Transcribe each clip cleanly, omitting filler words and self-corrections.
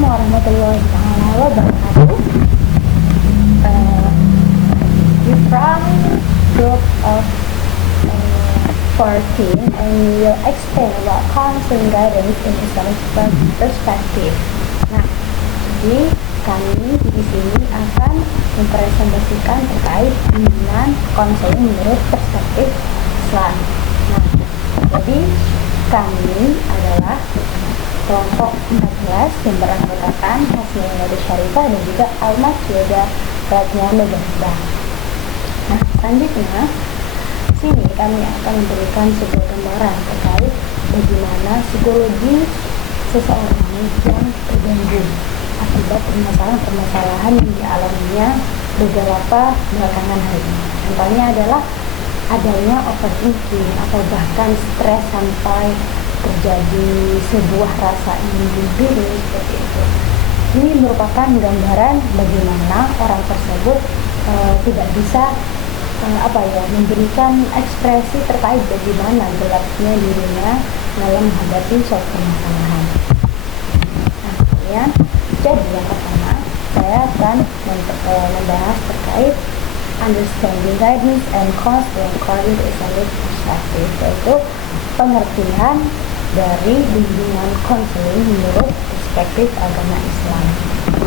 Assalamualaikum warahmatullahi wabarakatuh. We from group of 14 and we will explain about counseling guidance in Islamic perspective. Nah, jadi kami di sini akan mempresentasikan terkait bimbingan konseling menurut perspektif Islam. Nah, jadi kami adalah kelompok 14 yang beranggotakan Hasnul Nada Syarifah dan juga Almas Yoda Ratnya Megahidah. Nah, selanjutnya sini kami akan memberikan sebuah gambaran terkait bagaimana psikologi seseorang yang terganggu akibat permasalahan-permasalahan yang dialaminya beberapa belakangan hari. Contohnya adalah adanya overthinking atau bahkan stres sampai terjadi sebuah rasa ingin bunuh diri seperti itu. Ini merupakan gambaran bagaimana orang tersebut tidak bisa memberikan ekspresi terkait bagaimana gelapnya dirinya dalam menghadapi suatu permasalahan. Nah, kemudian jadi yang pertama saya akan membahas terkait understanding guidance and counseling according to Islamic perspective, yaitu pengertian dari bimbingan konseling menurut perspektif agama Islam.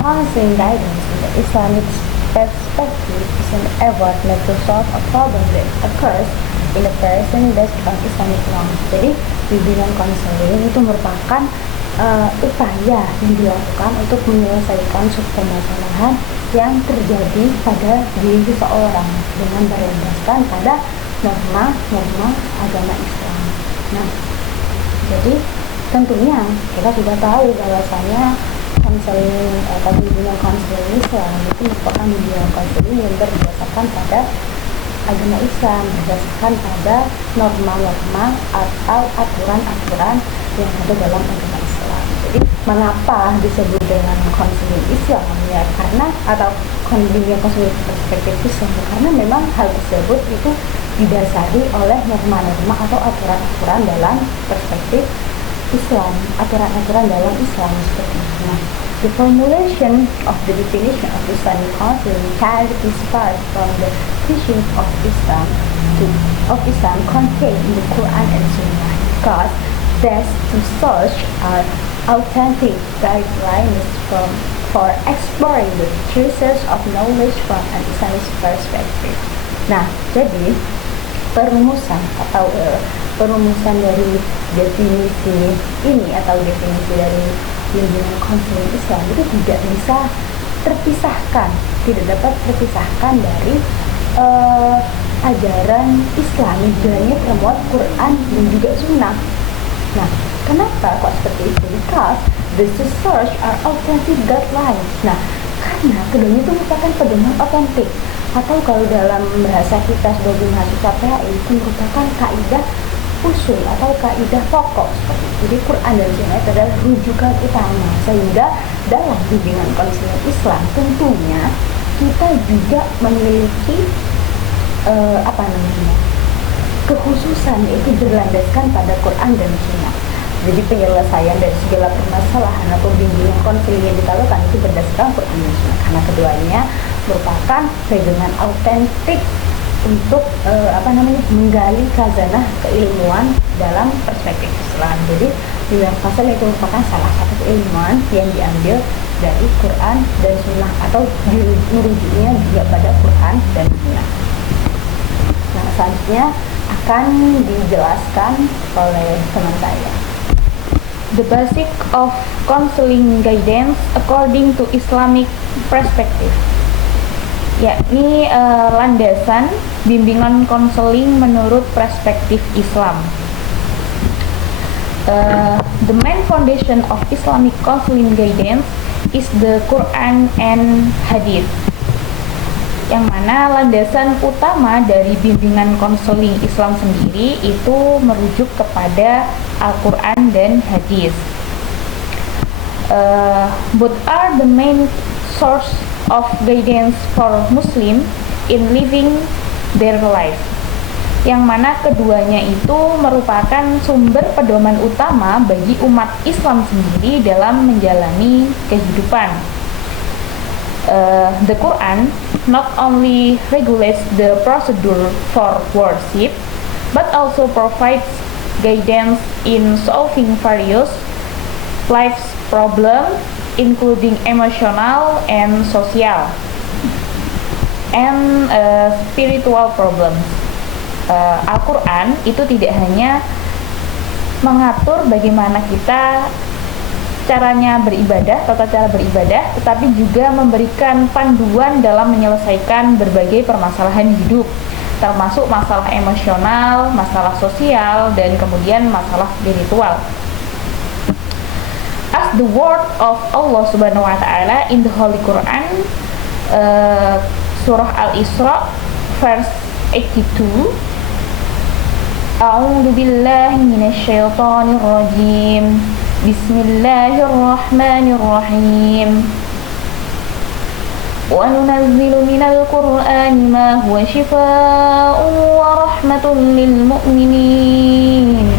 Counseling guidance in the Islamic perspective is an effort made to solve a problem that occurs in a person based on Islamic norms. Jadi bimbingan konseling itu merupakan upaya yang dilakukan untuk menyelesaikan suatu permasalahan yang terjadi pada diri seseorang dengan berlandaskan pada norma-norma agama Islam. Nah, jadi tentunya kita sudah tahu bahwasanya konseling atau bimbingan konseling Islam itu merupakan bimbingan konseling yang berdasarkan pada agama Islam, berdasarkan pada norma-norma atau aturan-aturan yang ada dalam agama Islam. Jadi mengapa disebut dengan konseling Islam? Ya karena atau bimbingan konseling perspektif Islam, karena memang hal tersebut itu didasari oleh norma-norma atau aturan-aturan dalam perspektif Islam, aturan-aturan dalam Islam seperti itu. Nah, the formulation of the definition of Islamic counseling can be inspired from the teachings of Islam contained in the Quran and Sunnah, because these research are authentic guidelines for exploring the treasures of knowledge from an Islamic perspective. Nah, jadi perumusan dari definisi ini atau definisi dari bimbingan konseling Islam itu tidak bisa terpisahkan, tidak dapat terpisahkan dari ajaran Islam yang termuat Quran dan juga Sunnah. Nah, kenapa kok seperti itu? Because the research are authentic guidelines. Nah, karena keduanya itu merupakan pedoman otentik, atau kalau dalam bahasa kita sebagai mahasiswa PAI itu merupakan kaidah usul atau kaidah pokok seperti itu. Jadi Quran dan Sunnah itu adalah rujukan utama, sehingga dalam bimbingan konseling Islam tentunya kita juga memiliki kekhususan, yaitu berlandaskan pada Quran dan Sunnah. Jadi penyelesaian dari segala permasalahan atau bimbingan konseling yang kita lakukan itu berdasarkan Quran dan Sunnah, karena keduanya merupakan pegangan autentik untuk menggali khazanah keilmuan dalam perspektif Islam. Jadi bimbingan konseling itu merupakan salah satu keilmuan yang diambil dari Quran dan Sunnah, atau merujuknya juga pada Quran dan Sunnah. Nah, selanjutnya akan dijelaskan oleh teman saya. The basic of counseling guidance according to Islamic perspective, yakni landasan bimbingan konseling menurut perspektif Islam. The main foundation of Islamic counseling guidance is the Quran and Hadith, yang mana landasan utama dari bimbingan konseling Islam sendiri itu merujuk kepada Al-Quran dan Hadis. Both are the main source of guidance for Muslim in living their life. yang mana keduanya itu merupakan sumber pedoman utama bagi umat Islam sendiri dalam menjalani kehidupan. The Quran not only regulates the procedure for worship, but also provides guidance in solving various life's problems, including emotional and social and spiritual problems. Al-Quran itu tidak hanya mengatur bagaimana kita caranya beribadah, tata cara beribadah, tetapi juga memberikan panduan dalam menyelesaikan berbagai permasalahan hidup, termasuk masalah emosional, masalah sosial, dan kemudian masalah spiritual. As the word of Allah Subhanahu wa Ta'ala in the Holy Quran, Surah Al-Isra, verse 82. A'udzu billahi minasyaitonir rajim. Bismillahirrahmanirrahim. Wa nunazzilu minal Qur'ani ma huwa shifaa'un wa rahmatun lil mu'minin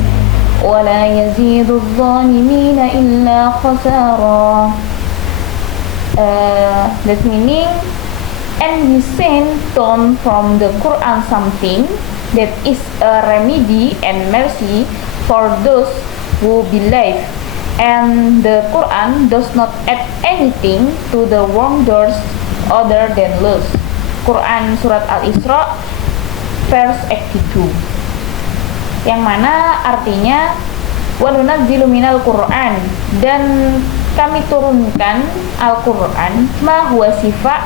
wa la yazidu adh-dhalimina illa khasara. That meaning, and we send down from the Quran something that is a remedy and mercy for those who believe, and the Quran does not add anything to the wonders other than loss. Quran Surat Al-Isra verse 82, yang mana artinya wa nunazzilu minal Quran, dan kami turunkan Al-Quran, ma huwa sifa,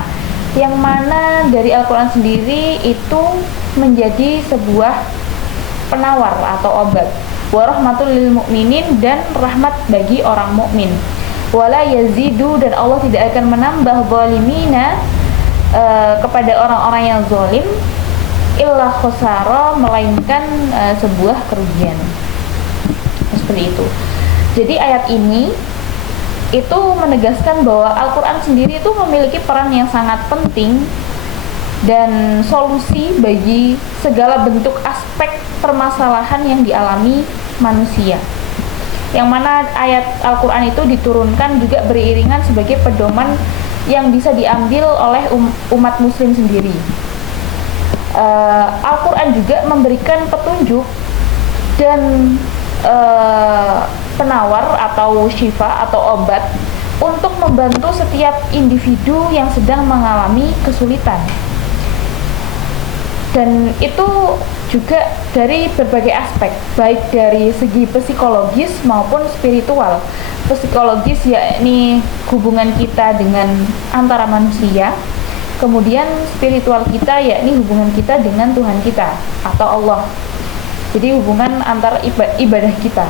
yang mana dari Al-Quran sendiri itu menjadi sebuah penawar atau obat, wa rahmatul lil mu'minin, dan rahmat bagi orang mukmin, wala yazidu, dan Allah tidak akan menambah zalimina kepada orang-orang yang zalim, illa khosara, melainkan sebuah kerugian. Seperti itu. Jadi ayat ini itu menegaskan bahwa Al-Quran sendiri itu memiliki peran yang sangat penting dan solusi bagi segala bentuk aspek permasalahan yang dialami manusia, yang mana ayat Al-Quran itu diturunkan juga beriringan sebagai pedoman yang bisa diambil oleh umat muslim sendiri. Al-Quran juga memberikan petunjuk dan penawar atau syifa atau obat untuk membantu setiap individu yang sedang mengalami kesulitan, dan itu juga dari berbagai aspek, baik dari segi psikologis maupun spiritual. Psikologis yakni hubungan kita dengan antara manusia, kemudian spiritual kita yakni hubungan kita dengan Tuhan kita atau Allah, jadi hubungan antar ibadah kita,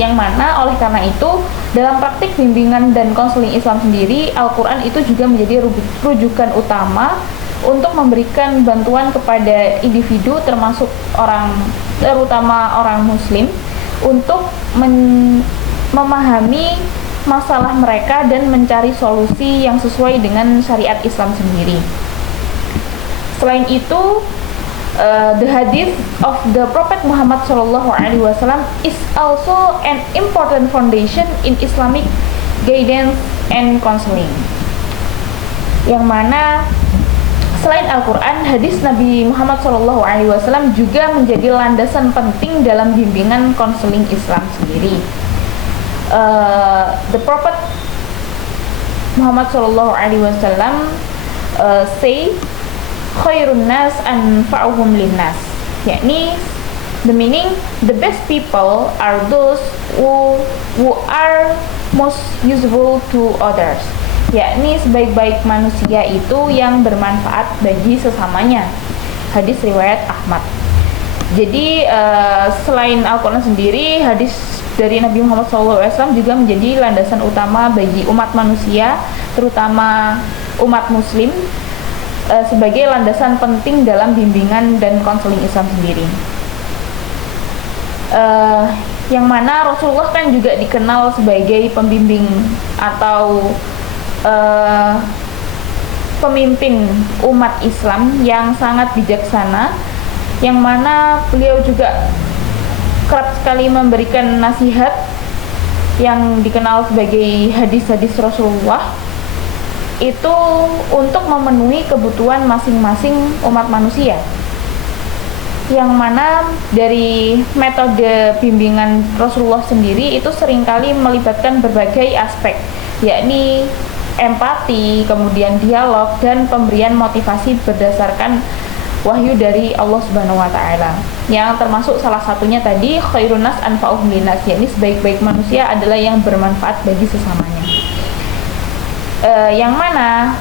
yang mana oleh karena itu dalam praktik bimbingan dan konseling Islam sendiri, Al-Quran itu juga menjadi rujukan utama untuk memberikan bantuan kepada individu, termasuk terutama orang muslim, untuk memahami masalah mereka dan mencari solusi yang sesuai dengan syariat Islam sendiri. Selain itu, the hadith of the Prophet Muhammad SAW is also an important foundation in Islamic guidance and counseling, yang mana selain Al-Quran, hadis Nabi Muhammad SAW juga menjadi landasan penting dalam bimbingan konseling Islam sendiri. The Prophet Muhammad SAW say khairun nas anfa'uhum linnas, yakni the meaning, the best people are those who are most useful to others, yakni sebaik-baik manusia itu yang bermanfaat bagi sesamanya. Hadis riwayat Ahmad. Jadi selain Al-Quran sendiri, hadis dari Nabi Muhammad SAW juga menjadi landasan utama bagi umat manusia, terutama umat muslim, sebagai landasan penting dalam bimbingan dan konseling Islam sendiri. Yang mana Rasulullah kan juga dikenal sebagai pembimbing atau pemimpin umat Islam yang sangat bijaksana yang mana beliau juga kerap sekali memberikan nasihat yang dikenal sebagai hadis-hadis Rasulullah, itu untuk memenuhi kebutuhan masing-masing umat manusia, yang mana dari metode bimbingan Rasulullah sendiri itu seringkali melibatkan berbagai aspek, yakni empati, kemudian dialog, dan pemberian motivasi berdasarkan wahyu dari Allah Subhanahu wa taala. Yang termasuk salah satunya tadi khairun nas anfa'uhum linnas, yakni sebaik-baik manusia adalah yang bermanfaat bagi sesamanya. Yang mana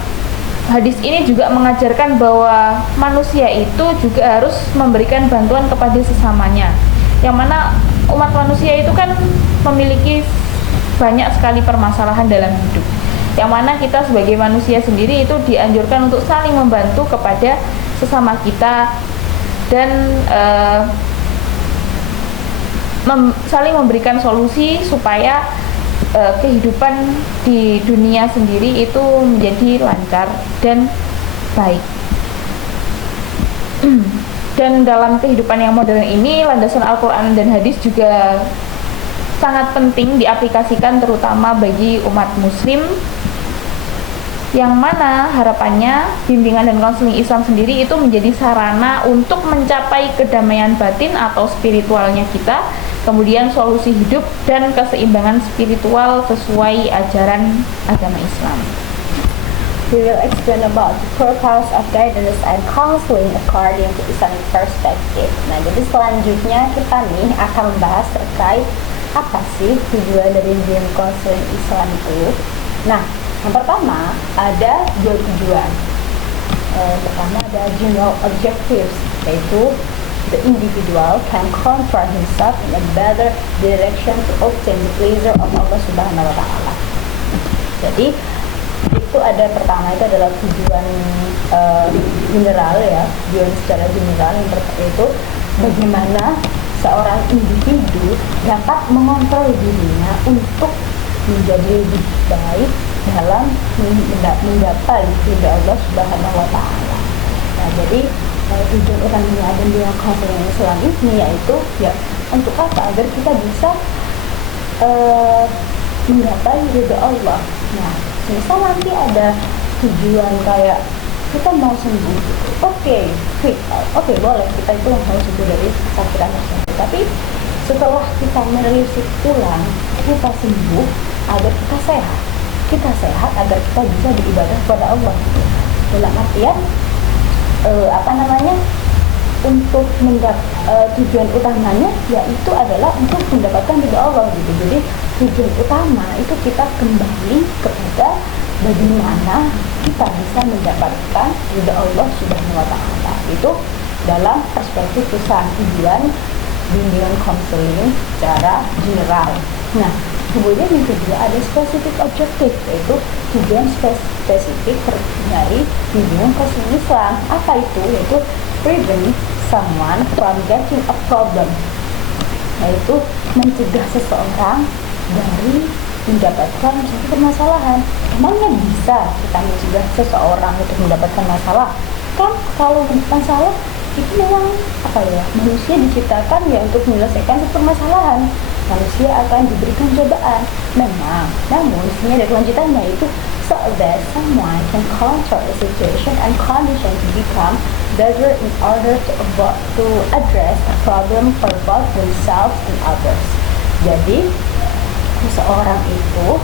hadis ini juga mengajarkan bahwa manusia itu juga harus memberikan bantuan kepada sesamanya. Yang mana umat manusia itu kan memiliki banyak sekali permasalahan dalam hidup, yang mana kita sebagai manusia sendiri itu dianjurkan untuk saling membantu kepada sesama kita dan saling memberikan solusi supaya kehidupan di dunia sendiri itu menjadi lancar dan baik. Dan dalam kehidupan yang modern ini, landasan Al-Quran dan hadis juga sangat penting diaplikasikan terutama bagi umat muslim, yang mana harapannya bimbingan dan konseling Islam sendiri itu menjadi sarana untuk mencapai kedamaian batin atau spiritualnya kita, kemudian solusi hidup dan keseimbangan spiritual sesuai ajaran agama Islam. We will explain about the purpose of guidance and counseling according to Islamic perspective. Nah, jadi selanjutnya kita nih akan membahas terkait apa sih tujuan dari bimbingan konseling Islam itu. Nah, yang pertama ada dua tujuan. Pertama ada general objectives, yaitu the individual can control himself in a better direction to obtain the pleasure of Allah Subhanahu wa taala. Jadi itu ada pertama itu adalah tujuan general ya, tujuan secara general. Yang pertama itu bagaimana seorang individu dapat mengontrol dirinya untuk menjadi lebih baik dalam menggapai ridha Allah Subhanahu wa taala. Nah, jadi tujuan utamanya adanya konseling Islam ini yaitu ya untuk apa? Agar kita bisa menggapai ridha Allah. Nah, misal nanti ada tujuan kayak kita mau sembuh, oke, boleh kita itu mau sembuh dari kesakitan tersebut. Tapi setelah kita menelisik ulang, kita sembuh agar kita sehat agar kita bisa beribadah kepada Allah. Dalam artian untuk tujuan utamanya yaitu adalah untuk mendapatkan ridha Allah gitu. Jadi tujuan utama itu kita kembali kepada bagaimana kita bisa mendapatkan ridha Allah Subhanahu wa taala. Itu dalam perspektif besar tujuan bimbingan konseling secara general. Nah, kemudian yang kedua ada specific objective, yaitu tujuan spesifik dari bimbingan konseling Islam. Apa itu? Yaitu prevent someone from getting a problem, yaitu mencegah seseorang dari mendapatkan suatu permasalahan. Emangnya bisa kita mencegah seseorang untuk mendapatkan masalah? Kan kalau masalah itu memang manusia diciptakan ya untuk menyelesaikan permasalahan. Manusia akan diberikan cobaan memang, namun sebenarnya ada kelanjutannya, itu so that someone can control a situation and condition to become better in order to address a problem for both themselves and others. Jadi seseorang itu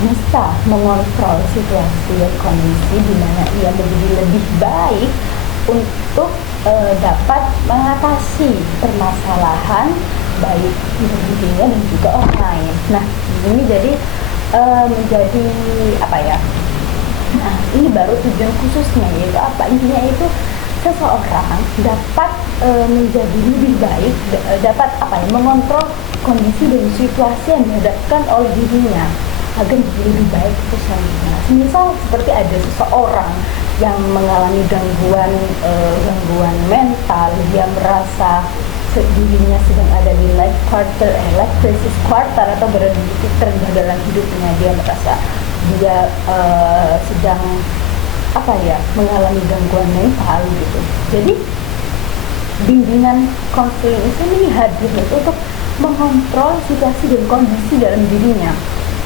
bisa mengontrol situasi dan kondisi di mana ia menjadi lebih baik untuk dapat mengatasi permasalahan baik dirinya dan juga orang lain. Nah, ini jadi menjadi Nah, ini baru tujuan khususnya, yaitu apa? Intinya itu seseorang dapat menjadi lebih baik, dapat mengontrol kondisi dan situasi yang dihadapkan oleh dirinya agar menjadi lebih baik itu selanjutnya. Misal seperti ada seseorang yang mengalami gangguan mental, dia merasa dirinya sedang ada di life crisis quarter atau berada di titik terendah dalam hidupnya, dia merasa dia sedang mengalami gangguan mental gitu. Jadi bimbingan konseling Islam ini hadir untuk mengontrol situasi dan kondisi dalam dirinya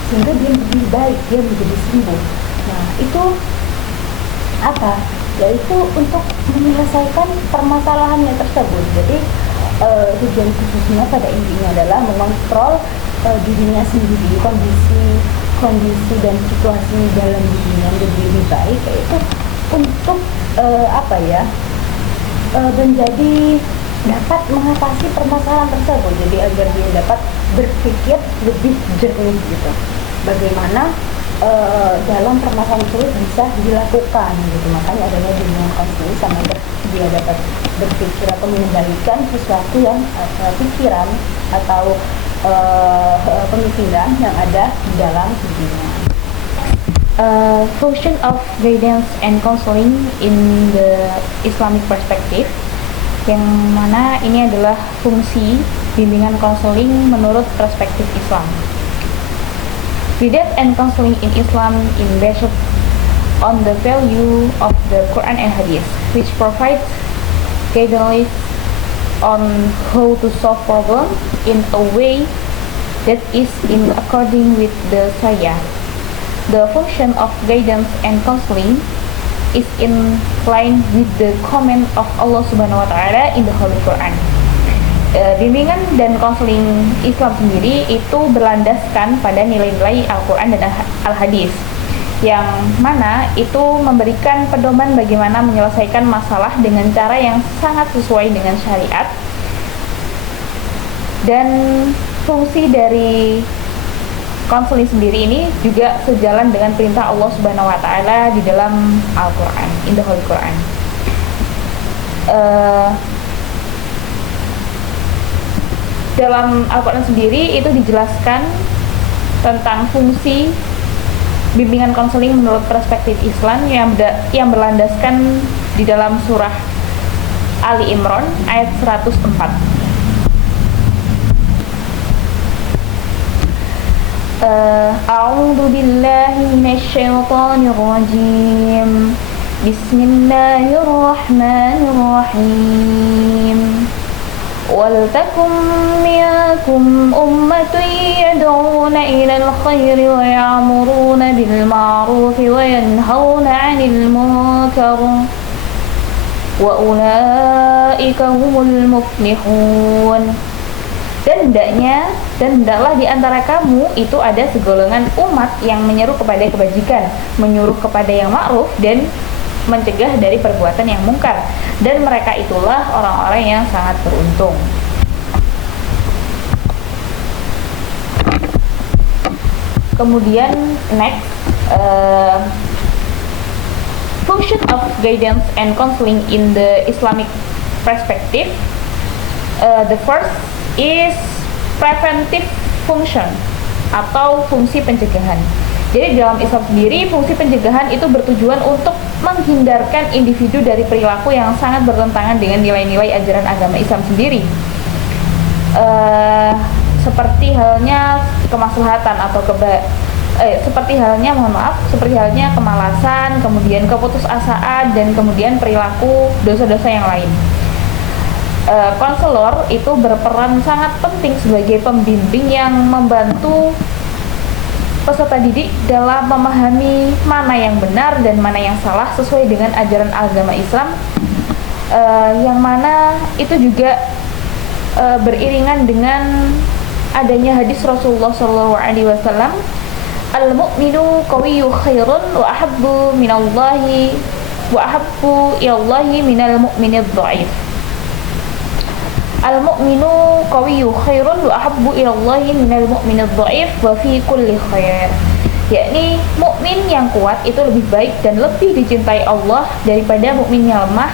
sehingga dia lebih baik, dia menjadi sembuh. Nah, itu apa? Yaitu untuk menyelesaikan permasalahannya tersebut. Jadi tujuan khususnya pada intinya adalah mengontrol dirinya sendiri, kondisi dan situasi dalam dirinya menjadi lebih baik, yaitu untuk menjadi dapat mengatasi permasalahan tersebut. Jadi agar dia dapat berpikir lebih jernih gitu. Bagaimana dalam permasalahan tersebut bisa dilakukan gitu. Makanya adanya bimbingan konseling sama dia dapat berpikir atau mengendalikan sesuatu yang pikiran atau pemikiran yang ada di dalam dirinya. Function of guidance and counseling in the Islamic perspective, yang mana ini adalah fungsi bimbingan konseling menurut perspektif Islam. Guidance and counseling in Islam is based on the value of the Quran and Hadith, which provides guidance on how to solve problems in a way that is in according with the Sharia. The function of guidance and counseling is in line with the command of Allah Subhanahu wa Ta'ala in the Holy Quran. Bimbingan dan konseling Islam sendiri itu berlandaskan pada nilai-nilai Al-Quran dan Al-Hadis, yang mana itu memberikan pedoman bagaimana menyelesaikan masalah dengan cara yang sangat sesuai dengan syariat. Dan fungsi dari konseling sendiri ini juga sejalan dengan perintah Allah Subhanahu wa Ta'ala di dalam Al-Quran, in the Holy Quran. Dalam Al-Quran sendiri itu dijelaskan tentang fungsi bimbingan konseling menurut perspektif Islam yang berlandaskan di dalam surah Ali Imran ayat 104. A'udzu billahi minasyaitonir rajim. Bismillahirrahmanirrahim. Waltakum minkum ummatun yad'una ilal khairi wa ya'muruna bil ma'rufi wa yanhauna 'anil munkar wa ulaika humul muflihun. Dan hendaklah di antara kamu itu ada segolongan umat yang menyeru kepada kebajikan, menyuruh kepada yang ma'ruf dan mencegah dari perbuatan yang mungkar, dan mereka itulah orang-orang yang sangat beruntung. Kemudian next, function of guidance and counseling in the Islamic perspective. The first is preventive function atau fungsi pencegahan. Jadi dalam Islam sendiri fungsi pencegahan itu bertujuan untuk menghindarkan individu dari perilaku yang sangat bertentangan dengan nilai-nilai ajaran agama Islam sendiri. Seperti halnya kemaslahatan atau seperti halnya kemalasan, kemudian keputusasaan, dan kemudian perilaku dosa-dosa yang lain. Konselor itu berperan sangat penting sebagai pembimbing yang membantu peserta didik dalam memahami mana yang benar dan mana yang salah sesuai dengan ajaran agama Islam, yang mana itu juga beriringan dengan adanya hadis Rasulullah SAW, al-mu'minu qawiyyu khairun wa ahabbu minallahi wa ahabbu ilallahi minal mu'minid dha'if. Al-mu'minu qawiyyu khairun wa ahabbu ilallahi minal mu'minid dha'if wa fi kulli khair. Yakni mukmin yang kuat itu lebih baik dan lebih dicintai Allah daripada mukmin yang lemah,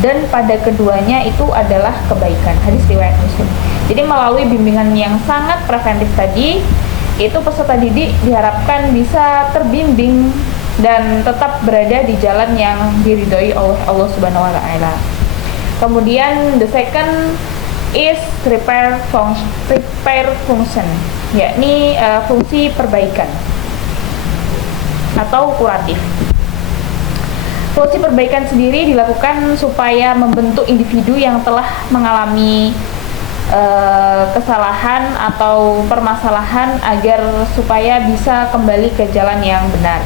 dan pada keduanya itu adalah kebaikan. Hadis riwayat Muslim. Jadi melalui bimbingan yang sangat preventif tadi, itu peserta didik diharapkan bisa terbimbing dan tetap berada di jalan yang diridhoi oleh Allah Subhanahu wa Ta'ala. Kemudian the second is repair function, yakni fungsi perbaikan atau kuratif. Fungsi perbaikan sendiri dilakukan supaya membentuk individu yang telah mengalami kesalahan atau permasalahan agar supaya bisa kembali ke jalan yang benar.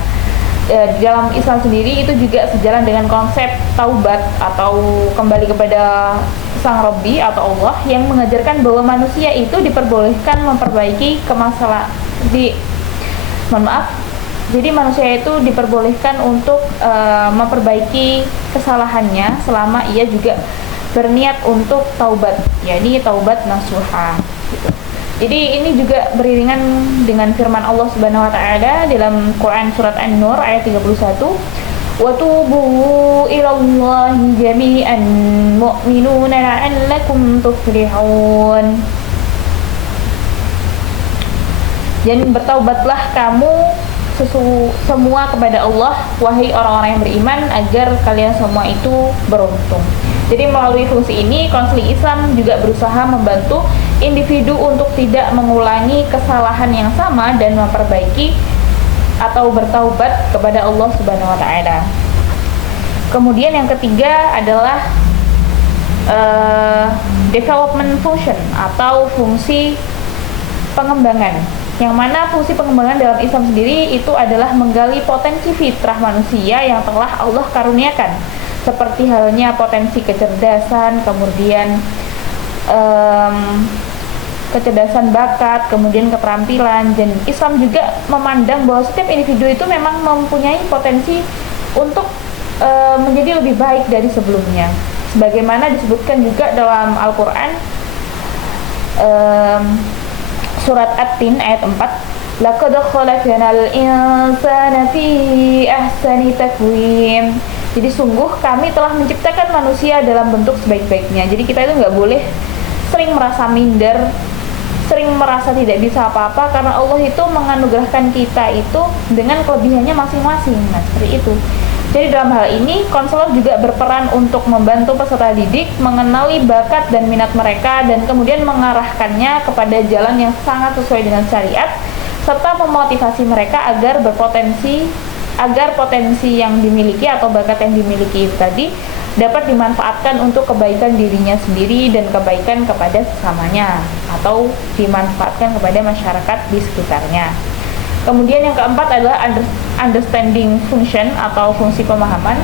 Di dalam Islam sendiri itu juga sejalan dengan konsep taubat atau kembali kepada Sang Robbi atau Allah yang mengajarkan bahwa manusia itu diperbolehkan memperbaiki jadi manusia itu diperbolehkan untuk memperbaiki kesalahannya selama ia juga berniat untuk taubat, yakni taubat nasuha gitu. Jadi ini juga beriringan dengan firman Allah Subhanahu wa taala dalam Quran surat An-Nur ayat 31. Wa tubu ilallahi jami'an mu'minuna la'allakum tuflihun. Dan bertaubatlah kamu semua kepada Allah, wahai orang-orang yang beriman, agar kalian semua itu beruntung. Jadi melalui fungsi ini, konseling Islam juga berusaha membantu individu untuk tidak mengulangi kesalahan yang sama dan memperbaiki atau bertaubat kepada Allah Subhanahu wa taala. Kemudian yang ketiga adalah development function atau fungsi pengembangan. Yang mana fungsi pengembangan dalam Islam sendiri itu adalah menggali potensi fitrah manusia yang telah Allah karuniakan, seperti halnya potensi kecerdasan, kemudian kecerdasan bakat, kemudian keterampilan. Dan Islam juga memandang bahwa setiap individu itu memang mempunyai potensi untuk menjadi lebih baik dari sebelumnya, sebagaimana disebutkan juga dalam Al-Quran surat At-Tin ayat 4, laqad khalaqnal insana fi ahsani taqwim. Jadi sungguh kami telah menciptakan manusia dalam bentuk sebaik-baiknya. Jadi kita itu nggak boleh sering merasa minder, sering merasa tidak bisa apa-apa, karena Allah itu menganugerahkan kita itu dengan kelebihannya masing-masing. Nah, seperti itu. Jadi dalam hal ini, konselor juga berperan untuk membantu peserta didik mengenali bakat dan minat mereka dan kemudian mengarahkannya kepada jalan yang sangat sesuai dengan syariat, serta memotivasi mereka agar potensi yang dimiliki atau bakat yang dimiliki itu tadi dapat dimanfaatkan untuk kebaikan dirinya sendiri dan kebaikan kepada sesamanya atau dimanfaatkan kepada masyarakat di sekitarnya. Kemudian yang keempat adalah understanding function atau fungsi pemahaman.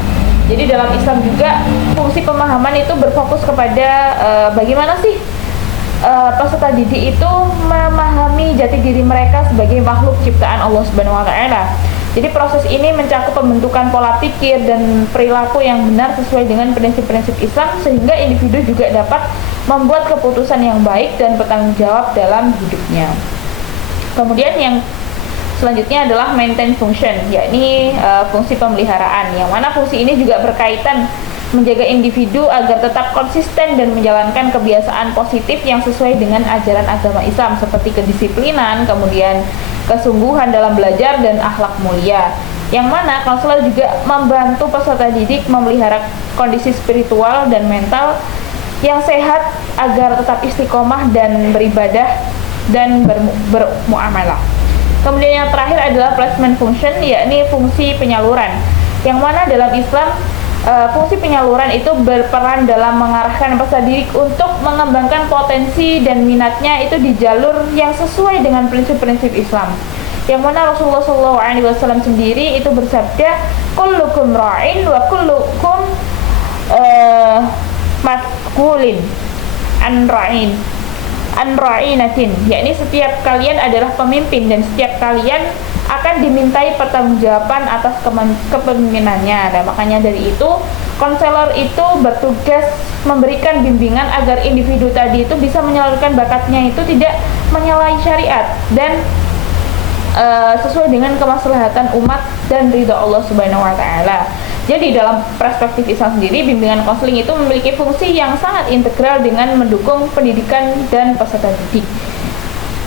Jadi dalam Islam juga fungsi pemahaman itu berfokus kepada bagaimana sih peserta didik itu memahami jati diri mereka sebagai makhluk ciptaan Allah Subhanahu wa taala. Jadi proses ini mencakup pembentukan pola pikir dan perilaku yang benar sesuai dengan prinsip-prinsip Islam sehingga individu juga dapat membuat keputusan yang baik dan bertanggung jawab dalam hidupnya. Kemudian yang selanjutnya adalah maintain function, yakni fungsi pemeliharaan, yang mana fungsi ini juga berkaitan menjaga individu agar tetap konsisten dan menjalankan kebiasaan positif yang sesuai dengan ajaran agama Islam seperti kedisiplinan, kemudian kesungguhan dalam belajar dan akhlak mulia. Yang mana konselor juga membantu peserta didik memelihara kondisi spiritual dan mental yang sehat agar tetap istiqomah dan beribadah dan bermuamalah. Kemudian yang terakhir adalah placement function, yakni fungsi penyaluran, yang mana dalam Islam fungsi penyaluran itu berperan dalam mengarahkan peserta didik untuk mengembangkan potensi dan minatnya itu di jalur yang sesuai dengan prinsip-prinsip Islam. Yang mana Rasulullah SAW sendiri itu bersabda, kullukum ra'in wa kullukum mas'ulun an ra'inatin, yakni setiap kalian adalah pemimpin dan setiap kalian akan dimintai pertanggungjawaban atas kepemimpinannya. Dan makanya dari itu konselor itu bertugas memberikan bimbingan agar individu tadi itu bisa menyalurkan bakatnya itu tidak menyalahi syariat dan sesuai dengan kemaslahatan umat dan ridha Allah Subhanahu wa taala. Jadi dalam perspektif Islam sendiri, bimbingan konseling itu memiliki fungsi yang sangat integral dengan mendukung pendidikan dan peserta didik.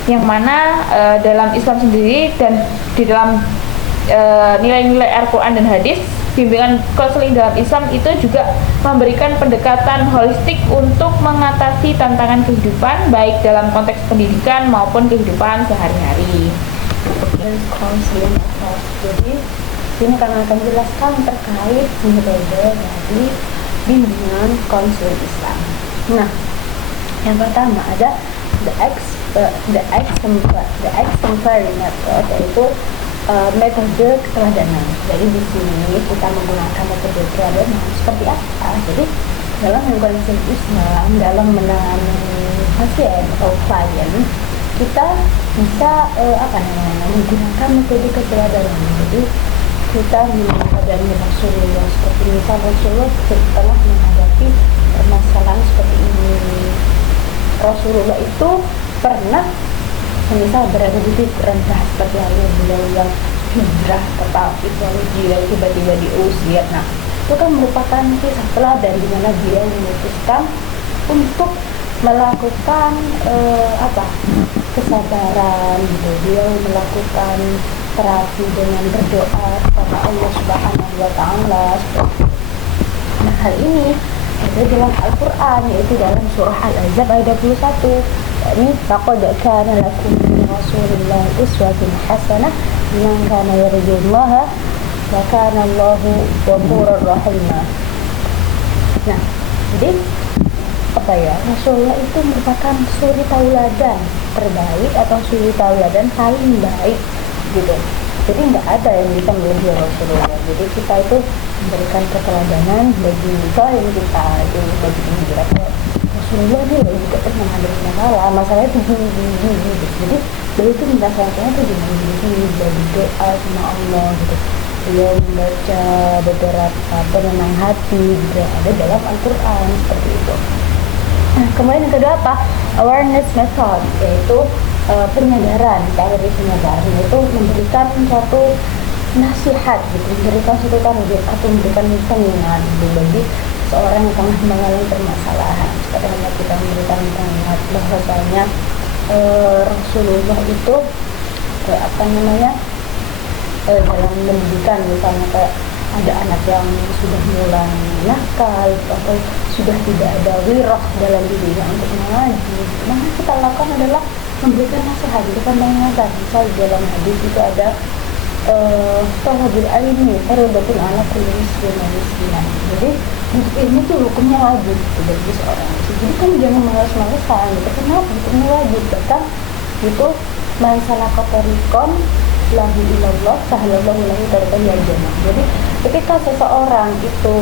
Yang mana dalam Islam sendiri dan di dalam nilai-nilai Al-Quran dan hadis, bimbingan konseling dalam Islam itu juga memberikan pendekatan holistik untuk mengatasi tantangan kehidupan baik dalam konteks pendidikan maupun kehidupan sehari-hari. Dan konseling jadi Ini karena akan jelaskan terkait metode dari bimbingan konsul Islam. Nah, yang pertama ada the exemplary method, yaitu metode keteladanan. Jadi di sini kita menggunakan metode keteladanan seperti apa? Jadi dalam konsul Islam, dalam menangani pasien atau klien, kita bisa menggunakan metode keteladanan. Jadi kita meneladani Rasulullah, seperti misal Rasulullah setelah menghadapi permasalahan seperti ini. Rasulullah itu pernah misal berada di titik rendah seperti halnya beliau yang hijrah ke Taif, lalu dia tiba-tiba diusir. Nah, itu kan merupakan kisah teladan di mana dia memutuskan untuk melakukan kesabaran gitu. Dia melakukan terapi dengan berdoa kepada Allah Subhanahu wa taala. Nah, hal ini ada dalam Al-Qur'an, yaitu dalam surah Al-Ahzab ayat 21. Ini laqad kana lakum min Rasulillahi uswatun hasanah liman kana yarjullaha wa kana Allahu ghafurur rahima. Nah, jadi Rasulullah itu merupakan suri tauladan terbaik atau suri tauladan paling baik gitu. Jadi nggak ada yang bisa melebihi Rasulullah. Jadi kita itu memberikan keteladanan bagi klien kita itu, bagi penghijrah. Rasulullah dia juga pernah ada masalah itu gini. Jadi beliau itu merasakannya tuh gini, bagi doa sama Allah gitu. Beliau membaca beberapa penenang hati gitu, ada dalam Al-Quran seperti itu. Nah, kemudian yang kedua apa? Awareness method, yaitu penyadaran. Dari penyadaran itu memberikan suatu nasihat gitu, memberikan suatu target atau memberikan pengingat gitu, bagi seorang yang tengah mengalami permasalahan. Seperti hanya kita memberikan pengingat bahwasanya Rasulullah itu dalam pendidikan, misalnya kayak ada anak yang sudah mulai nakal atau sudah tidak ada wirah dalam dirinya untuk mengaji, maka kita lakukan adalah memberikan nasihat, memberikan peringatan. Misal dalam hadis itu ada talabul ilmi fardhatun ala kulli muslimin. Jadi ilmu itu hukumnya wajib bagi seorang muslim. Jadi kan jangan malas-malasan gitu. Kenapa hukumnya wajib? Bahkan itu man salaka tariqan lahu ilallah sahlallahu lahu tariqan ila jannah. Jadi ketika seseorang itu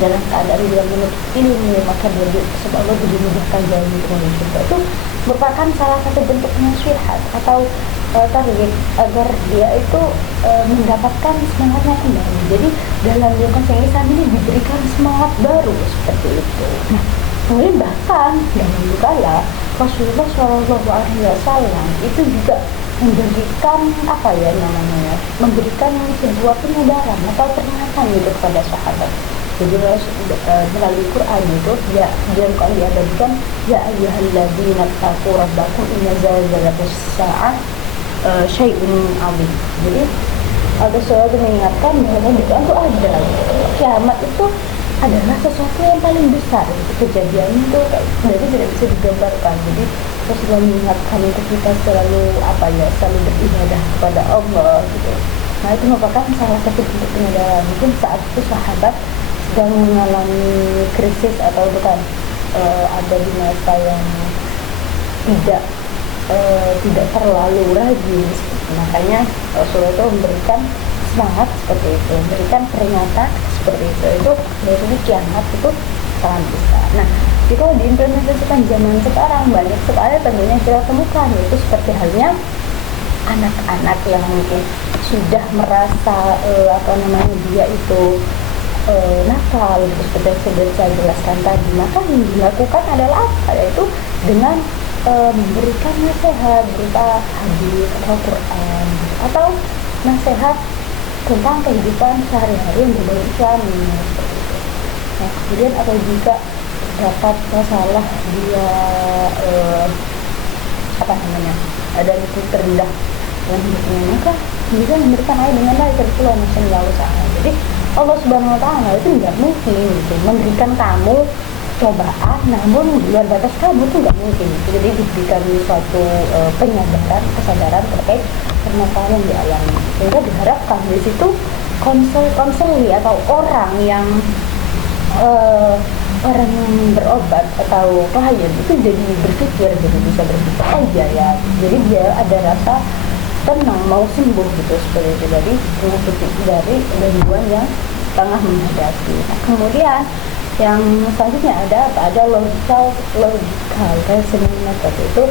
dalam keadaan dia menuntut ilmu, maka dia sebab Allah dimudahkan jalan menuju surga. Itu merupakan salah satu bentuk nasihat atau target agar dia itu mendapatkan semangatnya kembali. Jadi dalam lingkungan Islam ini diberikan semangat baru seperti itu. Nah, kemudian bahkan dalam kala Rasulullah SAW itu juga memberikan sebuah penyadaran atau peringatan gitu kepada sahabat. Jadi melalui Quran itu dia diabadikan ya ayyuhalladzina taqu rabbakum inna zalzalatas sa'ah syai'un 'adzim. Jadi ada sesuatu mengingatkan bahwa di Quran itu ada kiamat itu adalah sesuatu yang paling besar. Kejadian itu jadi tidak bisa digambarkan. Jadi Rasulullah mengingatkan untuk kita selalu beribadah kepada Allah gitu. Nah, itu merupakan salah satu bentuk penyadaran. Mungkin saat itu sahabat sedang mengalami krisis atau ada di masa yang tidak terlalu rajin. Makanya Rasulullah itu memberikan semangat seperti itu, memberikan peringatan seperti itu. Itu dari kiamat itu sangat besar. Nah, jika diimplementasikan zaman sekarang, banyak sekali tentunya kita temukan, yaitu seperti halnya anak-anak yang mungkin sudah merasa dia itu nakal, seperti yang sudah saya jelaskan tadi. Maka yang dilakukan adalah yaitu dengan memberikan nasihat berupa hadis atau Quran atau nasihat tentang kehidupan sehari-hari yang berbau Islami. Nah, kemudian atau jika dapat masalah dia ada itu terendah dalam hidupnya, maka bisa memberikan ayat dengan baik terpulang nggak usah. Jadi Allah Subhanahu Wa Taala itu nggak mungkin gitu memberikan kamu cobaan, namun di luar batas kamu tuh nggak mungkin. Jadi diberikan suatu kesadaran terkait permasalahan yang dialami, sehingga diharapkan di situ konseli atau orang yang berobat atau klien itu jadi berpikir gitu, bisa berpikir aja ya, jadi dia ada rasa tenang mau sembuh gitu, seperti itu dari penyakit, dari gangguan yang tengah menghadapi. Nah, kemudian yang selanjutnya ada logical reasoning method, itu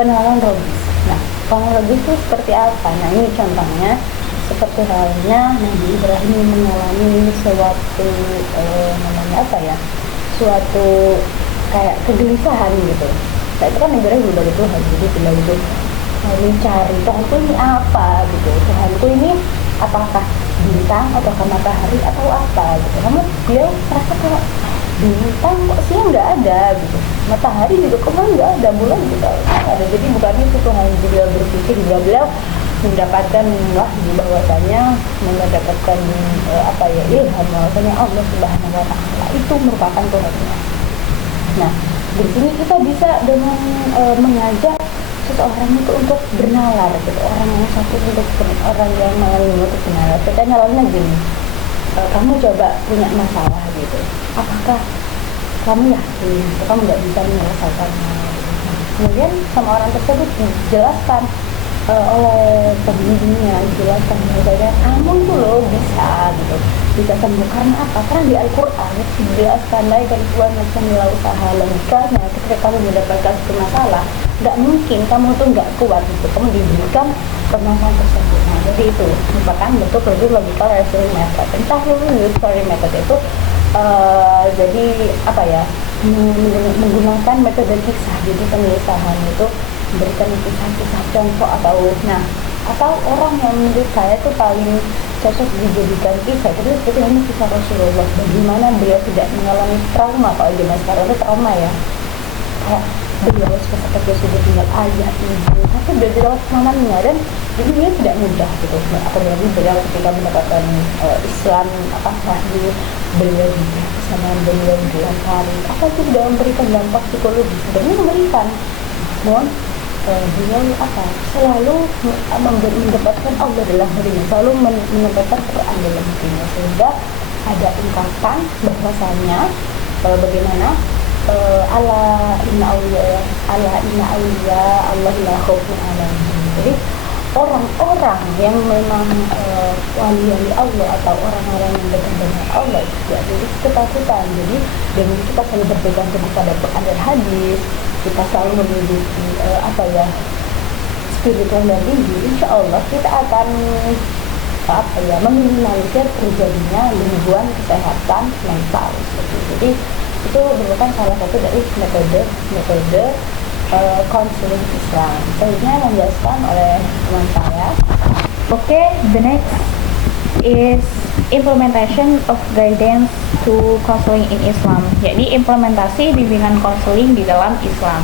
penerapan logis. Nah, penerapan logis itu seperti apa? Nah, ini contohnya seperti halnya Nabi Ibrahim mengalami suatu suatu kayak kegelisahan gitu. Nah, itu kan Nabi Ibrahim dari Tuhan, jadi bila itu mencari Tuhanku ini apa gitu, Tuhanku ini apakah bintang atau matahari atau apa gitu. Namun dia merasa kayak bintang kok siang nggak ada gitu, matahari juga kemarin nggak ada, bulan juga nggak ada. Jadi bukan itu Tuhan, dia berpikir, dia mendapatkan wahyu bahwasanya mendapatkan ilham bahwasanya Allah Subhanahu wa taala itu merupakan Tuhannya. Nah, di sini kita bisa dengan mengajak seseorang itu untuk bernalar gitu, orang yang mengalami untuk bernalar. Kita nalarnya gini, kamu coba punya masalah gitu, apakah kamu yakin kamu nggak bisa menyelesaikannya gitu. Kemudian sama orang tersebut dijelaskan oleh pembimbingnya, dijelaskan bahwa kamu itu loh bisa sembuh karena apa? Karena di Al-Quran dijelaskan baik dari Tuhan macam nilai usaha logikanya. Ketika kamu mendapatkan satu masalah, nggak mungkin kamu tuh nggak kuat gitu, kamu diberikan permasalahan tersebut. Nah, jadi itu merupakan bentuk logical reasoning method. Entah logical method itu jadi menggunakan metode kisah. Jadi penyelesaian itu memberikan kisah-kisah contoh atau orang yang menurut saya itu paling cocok dijadikan kisah itu seperti ini kisah Rasulullah, bagaimana beliau tidak mengalami trauma. Kalau zaman sekarang itu trauma ya, kayak beliau seperti sudah tinggal ayah ibu, tapi beliau dirawat mamanya, dan jadi dia tidak mudah gitu. Apalagi beliau ketika mendapatkan Islam wahyu, beliau juga bersama beliau 2 hari, apa itu sudah memberikan dampak psikologis, sebenarnya memberikan. Beliau selalu mendapatkan Allah dalam hatinya, selalu mendapatkan Quran dalam hatinya, sehingga ada ungkapan bahwasanya bagaimana ala inna awliya Allah la khaufun alaihim. Jadi orang-orang yang memang wali Allah atau orang-orang yang dekat dengan Allah itu tidak jadi ketakutan. Jadi dengan kita selalu berpegang teguh pada Quran dan hadis, kita selalu memiliki spiritual yang tinggi, insya Allah kita akan meminimalisir terjadinya gangguan kesehatan mental seperti itu. Jadi itu merupakan salah satu dari metode konseling Islam. Selanjutnya yang dijelaskan oleh teman saya. Okay, the next is implementation of guidance to counseling in Islam, yakni implementasi bimbingan konseling di dalam Islam.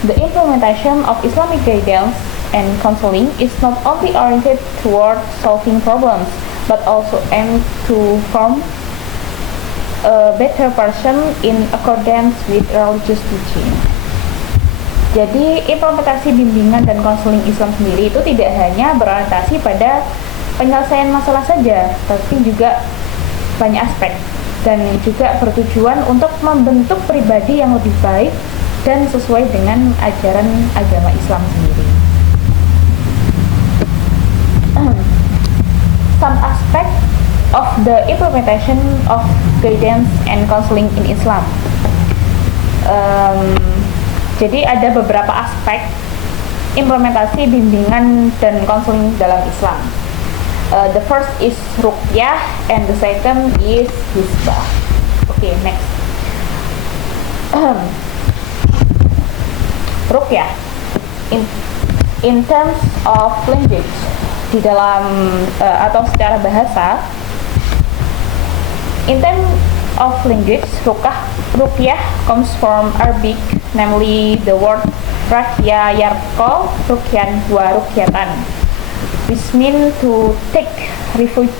The implementation of Islamic guidance and counseling is not only oriented toward solving problems, but also aimed to form a better person in accordance with religious teaching. Jadi implementasi bimbingan dan konseling Islam sendiri itu tidak hanya berorientasi pada penyelesaian masalah saja, tapi juga banyak aspek, dan juga bertujuan untuk membentuk pribadi yang lebih baik dan sesuai dengan ajaran agama Islam sendiri. Some aspect of the implementation of guidance and counseling in Islam. Jadi ada beberapa aspek implementasi bimbingan dan konseling dalam Islam. The first is ruqyah and the second is hisbah. Okay, next. Ruqyah in terms of language, di dalam atau secara bahasa, in terms of language, ruqyah comes from Arabic, namely the word raqya yarqa, ruqyan wa ruqyatan, which mean to take refuge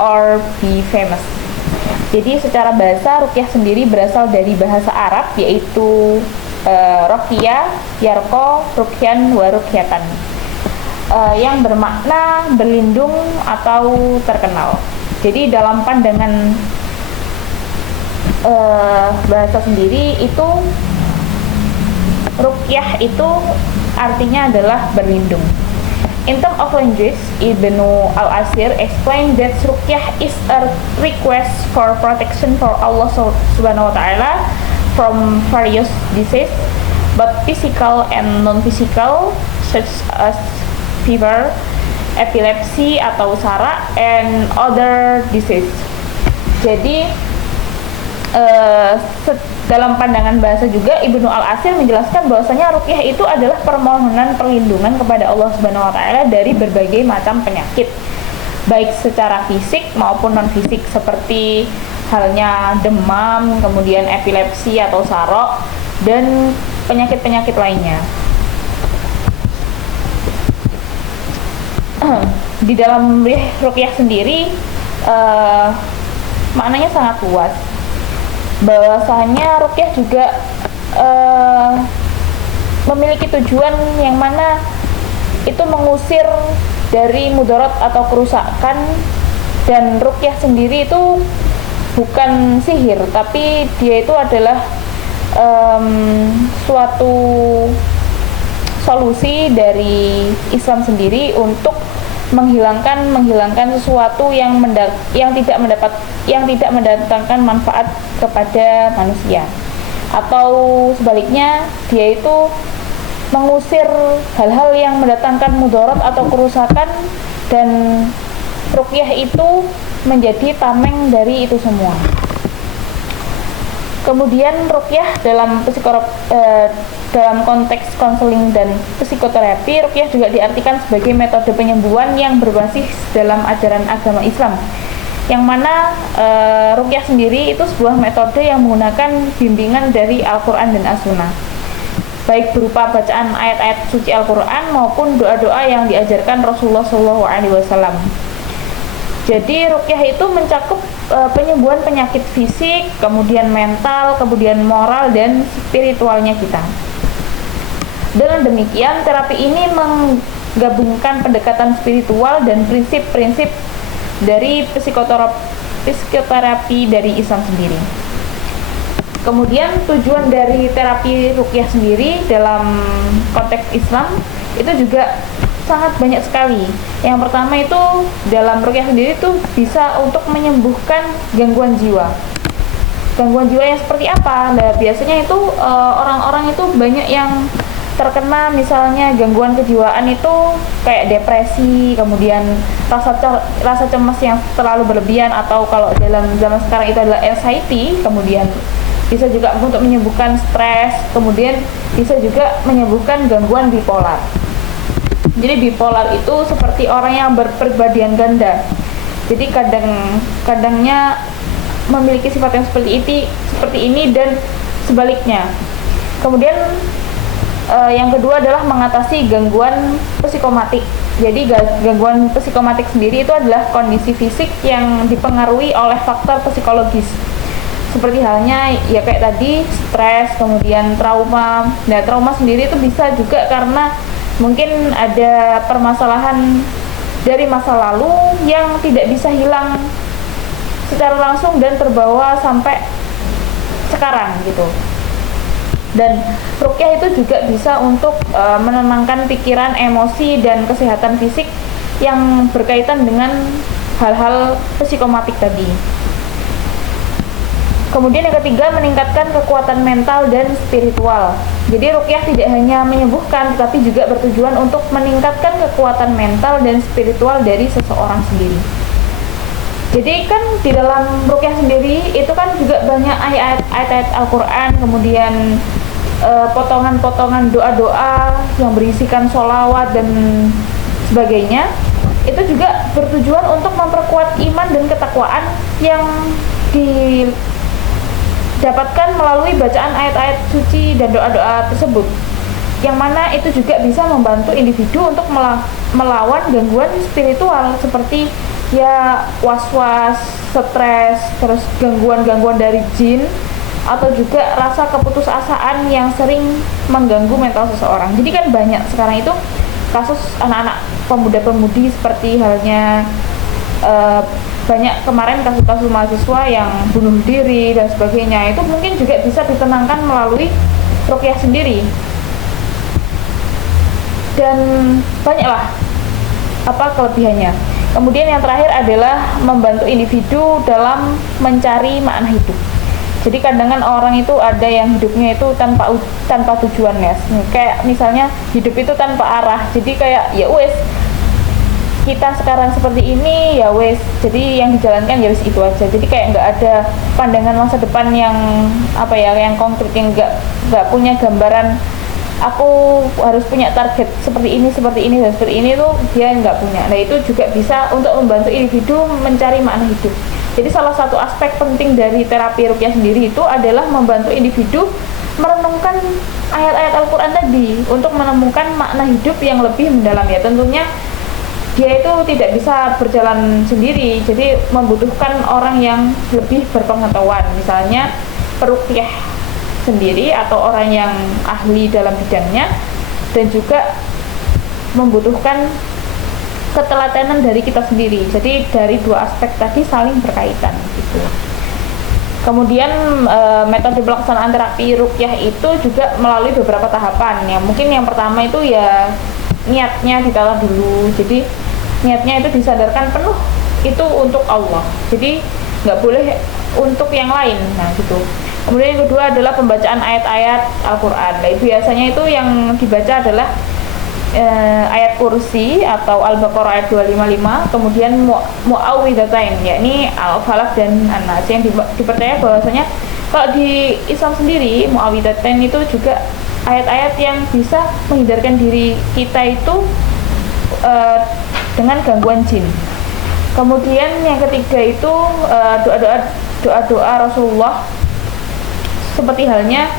or be famous. Jadi secara bahasa ruqyah sendiri berasal dari bahasa Arab, yaitu roqiyah, yarqa, ruqyan, wa ruqyatan, yang bermakna berlindung atau terkenal. Jadi dalam pandangan bahasa sendiri itu ruqyah itu artinya adalah berlindung. In terms of language, Ibnu Al-Asir explained that ruqyah is a request for protection for Allah Subhanahu wa Ta'ala from various diseases, both physical and non-physical, such as fever, epilepsy atau sara, and other diseases. Jadi dalam pandangan bahasa juga Ibnu Al-Asir menjelaskan bahwasanya ruqyah itu adalah permohonan perlindungan kepada Allah Subhanahu wa Ta'ala dari berbagai macam penyakit, baik secara fisik maupun non fisik, seperti halnya demam, kemudian epilepsi atau sarok, dan penyakit-penyakit lainnya. Di dalam ruqyah sendiri maknanya sangat luas. Bahwasanya ruqyah juga memiliki tujuan yang mana itu mengusir dari mudarat atau kerusakan, dan ruqyah sendiri itu bukan sihir, tapi dia itu adalah suatu solusi dari Islam sendiri untuk menghilangkan sesuatu yang tidak mendatangkan manfaat kepada manusia, atau sebaliknya dia itu mengusir hal-hal yang mendatangkan mudarat atau kerusakan, dan ruqyah itu menjadi tameng dari itu semua. Kemudian ruqyah dalam dalam konteks konseling dan psikoterapi, ruqyah juga diartikan sebagai metode penyembuhan yang berbasis dalam ajaran agama Islam, yang mana ruqyah sendiri itu sebuah metode yang menggunakan bimbingan dari Al-Quran dan As-Sunnah, baik berupa bacaan ayat-ayat suci Al-Quran maupun doa-doa yang diajarkan Rasulullah SAW. Jadi ruqyah itu mencakup penyembuhan penyakit fisik, kemudian mental, kemudian moral dan spiritualnya kita. Dengan demikian, terapi ini menggabungkan pendekatan spiritual dan prinsip-prinsip dari psikoterapi dari Islam sendiri. Kemudian tujuan dari terapi ruqyah sendiri dalam konteks Islam itu juga sangat banyak sekali. Yang pertama itu dalam ruqyah sendiri itu bisa untuk menyembuhkan gangguan jiwa. Gangguan jiwa yang seperti apa? Nah, biasanya itu orang-orang itu banyak yang terkena misalnya gangguan kejiwaan itu kayak depresi, kemudian rasa cemas yang terlalu berlebihan, atau kalau dalam zaman sekarang itu adalah anxiety, kemudian bisa juga untuk menyembuhkan stres, kemudian bisa juga menyembuhkan gangguan bipolar. Jadi bipolar itu seperti orang yang berpribadian ganda. Jadi kadangnya memiliki sifat yang seperti ini dan sebaliknya. Kemudian yang kedua adalah mengatasi gangguan psikomatik. Jadi gangguan psikomatik sendiri itu adalah kondisi fisik yang dipengaruhi oleh faktor psikologis, seperti halnya ya kayak tadi stres, kemudian trauma. Nah, trauma sendiri itu bisa juga karena mungkin ada permasalahan dari masa lalu yang tidak bisa hilang secara langsung dan terbawa sampai sekarang gitu. Dan ruqyah itu juga bisa untuk menenangkan pikiran, emosi, dan kesehatan fisik yang berkaitan dengan hal-hal psikomatik tadi. Kemudian yang ketiga, meningkatkan kekuatan mental dan spiritual. Jadi ruqyah tidak hanya menyembuhkan, tetapi juga bertujuan untuk meningkatkan kekuatan mental dan spiritual dari seseorang sendiri. Jadi kan di dalam ruqyah sendiri itu kan juga banyak ayat-ayat Al-Quran, kemudian potongan-potongan doa-doa yang berisikan sholawat dan sebagainya. Itu juga bertujuan untuk memperkuat iman dan ketakwaan yang didapatkan melalui bacaan ayat-ayat suci dan doa-doa tersebut, yang mana itu juga bisa membantu individu untuk melawan gangguan spiritual seperti ya was-was, stres, terus gangguan-gangguan dari jin, atau juga rasa keputusasaan yang sering mengganggu mental seseorang. Jadi kan banyak sekarang itu kasus anak-anak pemuda-pemudi seperti halnya banyak kemarin kasus-kasus mahasiswa yang bunuh diri dan sebagainya. Itu mungkin juga bisa ditenangkan melalui ruqyah sendiri. Dan banyaklah kelebihannya. Kemudian yang terakhir adalah membantu individu dalam mencari makna hidup. Jadi kadang kan orang itu ada yang hidupnya itu tanpa tujuan, ya. Kayak misalnya hidup itu tanpa arah. Jadi kayak ya wes, kita sekarang seperti ini ya wes. Jadi yang dijalankan ya wes itu aja. Jadi kayak nggak ada pandangan masa depan yang yang konkret, yang nggak punya gambaran. Aku harus punya target seperti ini dan seperti ini tuh dia nggak punya. Nah itu juga bisa untuk membantu individu mencari makna hidup. Jadi salah satu aspek penting dari terapi ruqyah sendiri itu adalah membantu individu merenungkan ayat-ayat Al-Quran tadi untuk menemukan makna hidup yang lebih mendalam. Ya tentunya dia itu tidak bisa berjalan sendiri, jadi membutuhkan orang yang lebih berpengetahuan, misalnya peruqyah sendiri atau orang yang ahli dalam bidangnya, dan juga membutuhkan ketelatenan dari kita sendiri. Jadi dari dua aspek tadi saling berkaitan gitu. Kemudian metode pelaksanaan terapi ruqyah itu juga melalui beberapa tahapan. Ya mungkin yang pertama itu ya niatnya ditata dulu. Jadi niatnya itu disadarkan penuh itu untuk Allah. Jadi nggak boleh untuk yang lain. Nah gitu. Kemudian yang kedua adalah pembacaan ayat-ayat Al-Quran. Nah, biasanya itu yang dibaca adalah ayat kursi atau Al-Baqarah ayat 255, kemudian mu'awwidzatain, yakni Al-Falaq dan An-Nas. Yang dipercaya bahwasanya kalau di Islam sendiri mu'awwidzatain itu juga ayat-ayat yang bisa menghindarkan diri kita itu dengan gangguan jin. Kemudian yang ketiga itu doa-doa Rasulullah, seperti halnya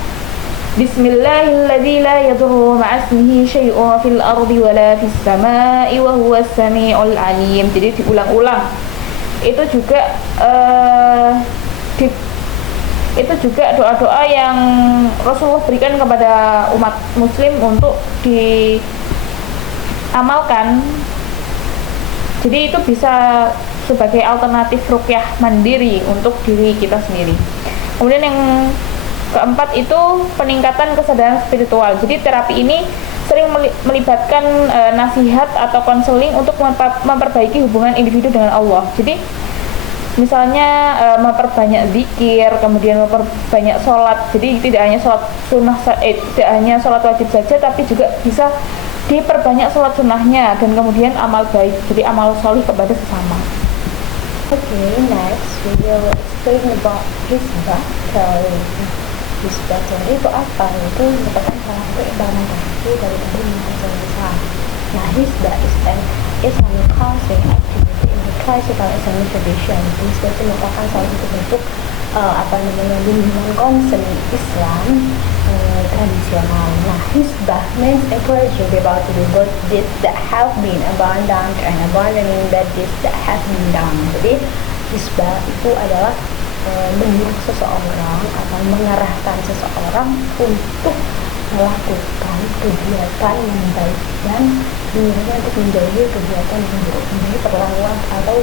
Bismillahilladzi la yadurru ma'asmihi syai'un fil ardi wala fis sama'i wa huwas sami'ul alim. Jadi diulang-ulang. Itu juga doa-doa yang Rasulullah berikan kepada umat muslim untuk diamalkan. Jadi itu bisa sebagai alternatif ruqyah mandiri untuk diri kita sendiri. Kemudian yang keempat itu peningkatan kesadaran spiritual. Jadi terapi ini sering melibatkan nasihat atau konseling untuk memperbaiki hubungan individu dengan Allah. Jadi misalnya memperbanyak zikir, kemudian memperbanyak sholat. Jadi tidak hanya sholat sunnah, tidak hanya sholat wajib saja, tapi juga bisa diperbanyak sholat sunnahnya, dan kemudian amal baik, jadi amal solih kepada sesama. Okay, next we will explain about hisbah theory. Hisbah theory itu apa? Itu merupakan salah satu implementasi dari Islam. Nah, hisbah is an Islamic counseling activity in the classical Islamic tradition. Hisbah itu merupakan salah satu bentuk bimbingan konseling Islam tradisional. Nah, hisbah means encouraging people to do good deeds that have been abandoned and abandoning bad deeds that have been done. Jadi hisbah itu adalah menyuruh seseorang atau mengarahkan seseorang untuk melakukan kegiatan yang baik dan menyuruhnya untuk menjauhi kegiatan yang buruk, menjauhi perlakuan atau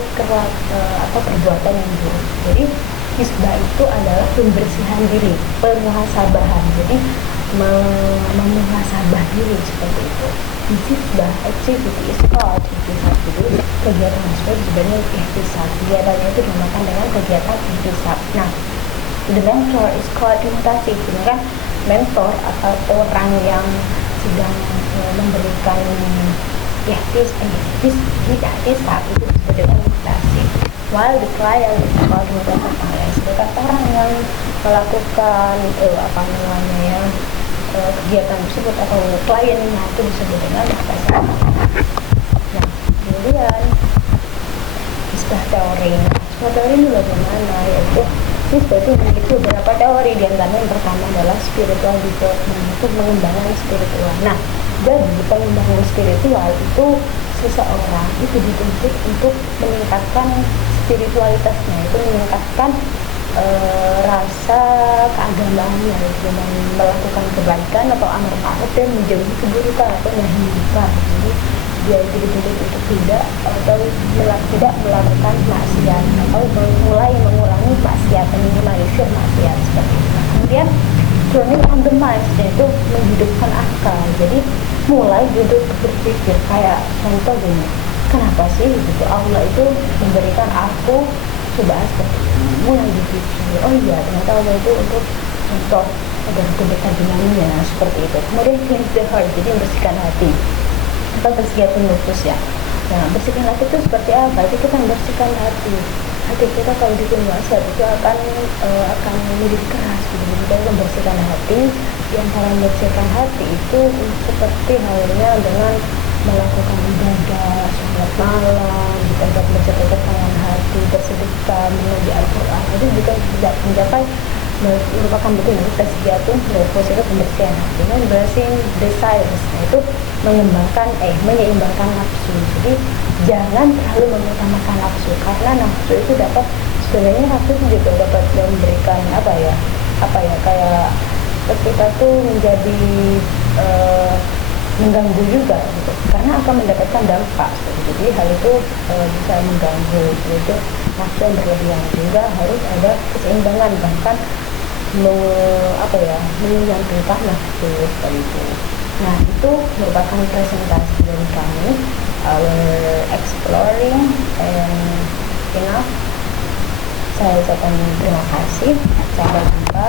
perbuatan yang buruk. Jadi hisbah itu adalah pembersihan diri, pemuhasabahan. Jadi memuhasabah diri seperti itu. Hisbah activity is called ihtisab. Jadi kegiatan hisbah sebenarnya ihtisab. Kegiatannya itu dinamakan dengan kegiatan ihtisab. Nah, the mentor is called imitasi. Jadi kan mentor atau orang yang sedang memberikan ihtisab itu disebut dengan imitasi. While the client is called mutafaqih. Sedangkan orang yang melakukan kegiatan tersebut atau kliennya itu disebut dengan mutafaqih. Nah, kemudian hisbah teori. Hisbah teori ini bagaimana? Yaitu hisbah itu memiliki beberapa teori. Di antaranya yang pertama adalah spiritual development, itu pengembangan spiritual. Nah, jadi pengembangan spiritual itu seseorang itu dituntut untuk meningkatkan spiritualitasnya, itu meningkatkan rasa keagamaannya, dengan melakukan kebaikan atau amar ma'ruf dan menjauhi keburukan atau nahi munkar. Jadi dia itu dituntut untuk tidak melakukan maksiat atau mengurangi maksiat, meminimalisir maksiat seperti itu. Kemudian turning on the mind, yaitu menghidupkan akal. Jadi mulai duduk berpikir, kayak contoh gini, kenapa sih gitu Allah itu memberikan aku cobaan seperti ini? Mulai dipikir, oh iya ternyata Allah itu untuk contoh agar aku dekat dengannya, seperti itu. Kemudian cleanse the heart, jadi membersihkan hati atau bersihkan nufus ya. Nah, bersihkan hati itu seperti apa? Itu kita membersihkan hati kita kalau bikin wasiat itu akan menjadi keras gitu. Jadi kita membersihkan hati, yang cara membersihkan hati itu seperti halnya dengan melakukan ibadah, sholat malam, kita baca tangan hati, bersedekah, mengaji Al-Quran. Itu juga tidak mencapai merupakan betul tasbiyatun nufus, itu pembersihan hati. Dan blessing desires, itu menyeimbangkan nafsu. Jadi jangan terlalu mengutamakan nafsu, karena nafsu itu sebenarnya nafsu juga dapat memberikan kayak kita tuh menjadi mengganggu juga gitu, karena akan mendapatkan dampak gitu. Jadi hal itu bisa mengganggu gitu, nafsu yang berlebihan, sehingga harus ada keseimbangan, bahkan menyampingkan nafsu seperti itu. Nah, itu merupakan presentasi dari kami, our exploring and enough. Saya ucapkan terima kasih. Sampai jumpa.